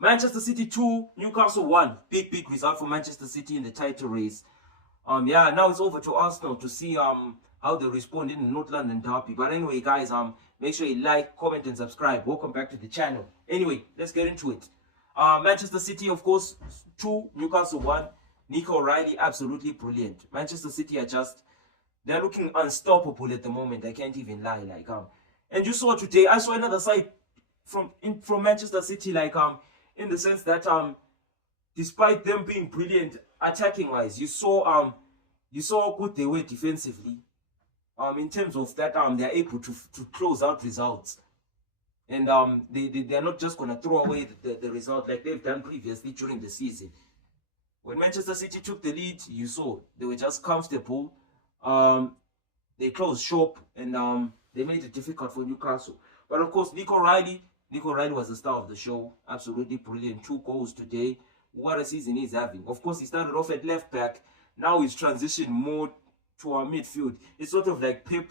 Manchester City 2, Newcastle 1. Big result for Manchester City in the title race. Yeah, now it's over to Arsenal to see how they respond in the North London derby. But anyway, guys, make sure you like, comment, and subscribe. Welcome back to the channel. Anyway, let's get into it. Manchester City, of course, 2, Newcastle 1. Nico O'Reilly, absolutely brilliant. Manchester City are they're looking unstoppable at the moment. I can't even lie. And you saw today, I saw another side from Manchester City, in the sense that despite them being brilliant attacking wise, you saw how good they were defensively. In terms of that, they're able to close out results. And they're not just gonna throw away the result like they've done previously during the season. When Manchester City took the lead, you saw they were just comfortable. They closed shop and they made it difficult for Newcastle. But of course, Nico O'Reilly was the star of the show. Absolutely brilliant. 2 goals today. What a season he's having. Of course, he started off at left back. Now he's transitioned more to our midfield. It's sort of like Pep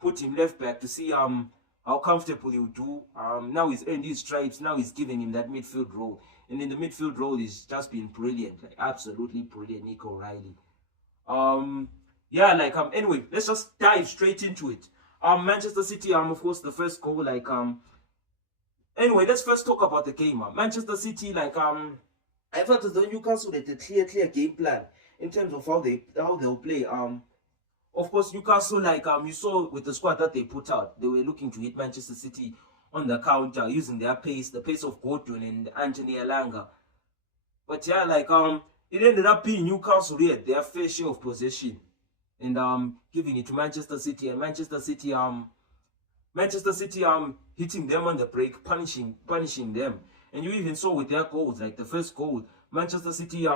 put him left back to see how comfortable he'll do. Now he's earned his stripes. Now he's giving him that midfield role. And in the midfield role, he's just been brilliant. Absolutely brilliant, Nico O'Reilly. Anyway, let's just dive straight into it. Manchester City, of course, the first goal, anyway, let's first talk about the game. Manchester City, I felt as though Newcastle had a clear game plan in terms of how they'll play. Of course, Newcastle, you saw with the squad that they put out, they were looking to hit Manchester City on the counter using their pace, the pace of Gordon and Anthony Elanga. But yeah, it ended up being Newcastle here, their fair share of possession, and giving it to Manchester City, and Manchester City hitting them on the break, punishing them. And you even saw with their goals, like the first goal, Manchester City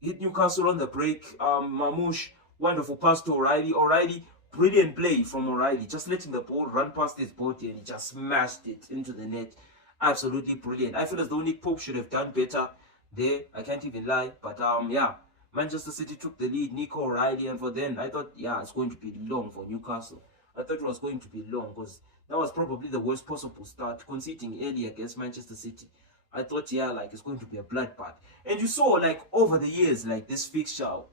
hit Newcastle on the break. Mamouche, wonderful pass to O'Reilly. O'Reilly, brilliant play from O'Reilly, just letting the ball run past his body and he just smashed it into the net. Absolutely brilliant. I feel as though Nick Pope should have done better there. I can't even lie. But yeah, Manchester City took the lead, Nico O'Reilly, and for then I thought, yeah, it's going to be long for Newcastle. I thought it was going to be long because that was probably the worst possible start, conceding early against Manchester City. I thought, yeah, it's going to be a bloodbath. And you saw, over the years, this fixture,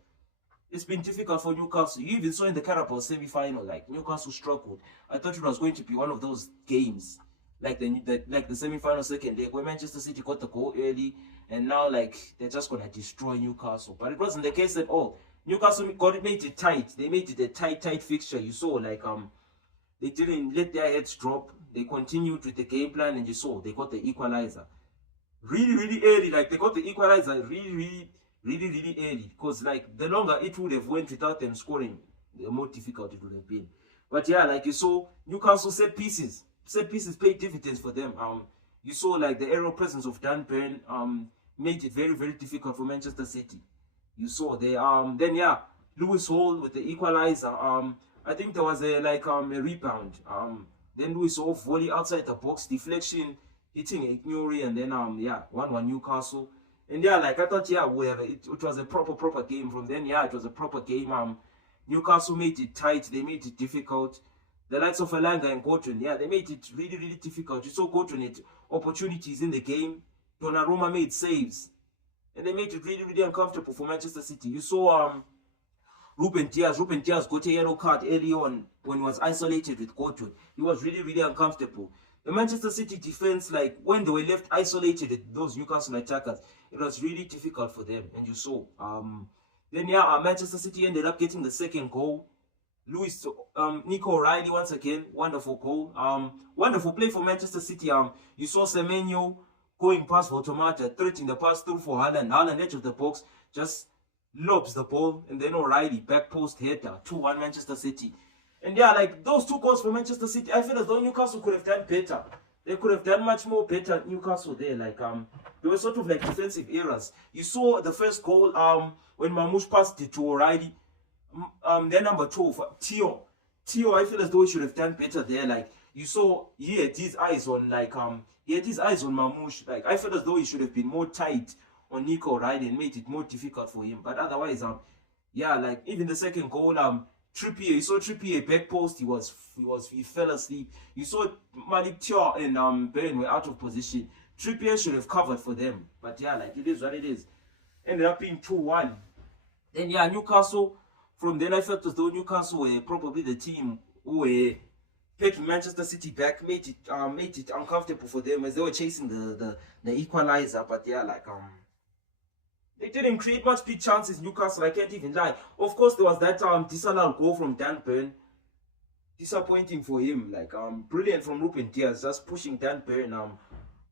it's been difficult for Newcastle. You even saw in the Carabao semi-final, Newcastle struggled. I thought it was going to be one of those games, like the semi-final second leg, where Manchester City got the goal early, and now, they're just going to destroy Newcastle. But it wasn't the case at all. Newcastle made it tight. They made it a tight fixture. You saw, they didn't let their heads drop. They continued with the game plan, and you saw they got the equalizer really early. They got the equalizer really early, because the longer it would have went without them scoring, the more difficult it would have been. But yeah, you saw Newcastle set pieces paid dividends for them. You saw the aerial presence of Dan Burn made it very difficult for Manchester City. You saw they then yeah, Lewis Hall with the equalizer. I think there was a rebound. Then Lewis Hall volley outside the box, deflection, hitting Ignori, and then yeah, 1-1 Newcastle. And yeah, I thought, yeah, whatever. It was a proper game. From then, yeah, it was a proper game. Newcastle made it tight. They made it difficult. The likes of Elanga and Gordon, yeah, they made it really difficult. You saw Gordon had opportunities in the game. Donnarumma made saves, and they made it really uncomfortable for Manchester City. You saw Ruben Diaz got a yellow card early on when he was isolated with Gordon. He was really uncomfortable. The Manchester City defense, when they were left isolated with those Newcastle attackers, it was really difficult for them. And you saw then yeah, Manchester City ended up getting the second goal. Nico O'Reilly once again, wonderful goal. Wonderful play for Manchester City. You saw Semenyo going past Votomata, threading the pass through for Haaland. Haaland, edge of the box, just lobs the ball, and then O'Reilly back post header, 2-1 Manchester City. And yeah, those 2 goals for Manchester City, I feel as though Newcastle could have done better. They could have done much more better. Newcastle there, there were sort of defensive errors. You saw the first goal when Mamouche passed it to O'Reilly. Then number 2, Theo, I feel as though he should have done better there. You saw he had his eyes on Mamouche. I feel as though he should have been more tight on Nico O'Reilly and made it more difficult for him. But otherwise, yeah, even the second goal, Trippier, you saw Trippier back post, he fell asleep. You saw Malik Thiaw and Bale were out of position. Trippier should have covered for them. But yeah, like it is what it is. Ended up being 2-1. Then yeah, Newcastle, from then I felt as though Newcastle were probably the team who were taking Manchester City back, made it uncomfortable for them as they were chasing the equalizer. But yeah, like they didn't create much big chances, Newcastle, I can't even lie. Of course, there was that disallowed goal from Dan Burn. Disappointing for him. Like brilliant from Ruben Diaz, just pushing Dan Burn,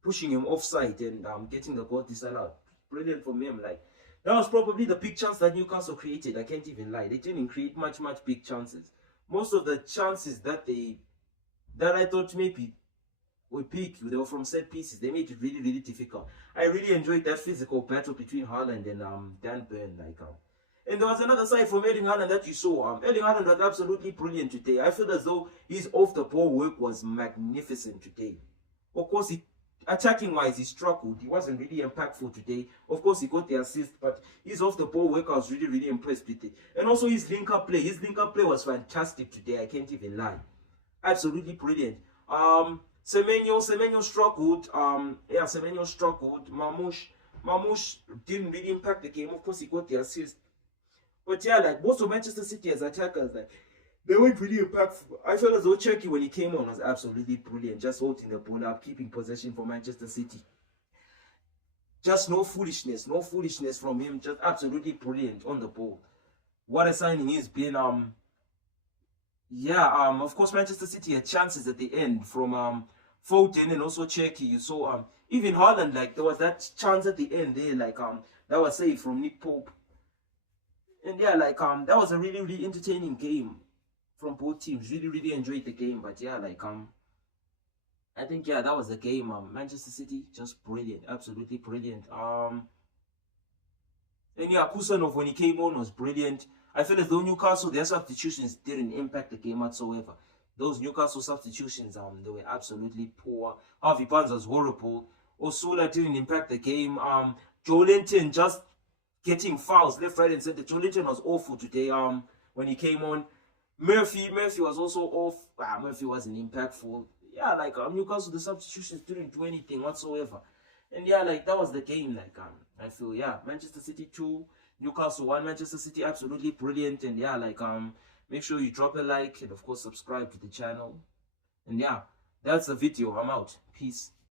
pushing him offside and getting the goal disallowed. Brilliant from him. Like that was probably the big chance that Newcastle created. I can't even lie. They didn't create much big chances. Most of the chances that I thought maybe were big, they were from set pieces. They made it really difficult. I really enjoyed that physical battle between Haaland and Dan Burn. Like and there was another side from Erling Haaland that you saw. Erling Haaland was absolutely brilliant today. I feel as though his off the ball work was magnificent today. Of course, attacking wise, he struggled. He wasn't really impactful today. Of course, he got the assist, but his off the ball work, I was really impressed with it. And also his link up play. His link up play was fantastic today. I can't even lie. Absolutely brilliant. Semenyo struggled. Semenyo struggled. Mamouche didn't really impact the game. Of course, he got the assist. But yeah, like most of Manchester City as attackers, like they weren't really impactful. I felt as though Cherky, when he came on, was absolutely brilliant. Just holding the ball up, keeping possession for Manchester City. Just no foolishness from him. Just absolutely brilliant on the ball. What a signing he's been. Of course, Manchester City had chances at the end from Foden and also Cherky. You saw even Haaland, like there was that chance at the end there, like that was saved from Nick Pope. And yeah, like that was a really entertaining game from both teams. Really enjoyed the game. But yeah, like I think yeah, that was the game. Manchester City just brilliant, absolutely brilliant. And yeah, Kusanov when he came on was brilliant. I feel as though Newcastle, their substitutions didn't impact the game whatsoever. Those Newcastle substitutions, they were absolutely poor. Harvey Barnes was horrible. Osula didn't impact the game. Joe Linton just getting fouls left, right, and center. Joe Linton was awful today. When he came on, Murphy was also off. Murphy wasn't impactful. Yeah, like Newcastle, the substitutions didn't do anything whatsoever. And yeah, like that was the game. Like I feel yeah, Manchester City 2, Newcastle 1. Manchester City absolutely brilliant. And yeah, like make sure you drop a like and of course subscribe to the channel. And yeah, that's the video. I'm out. Peace.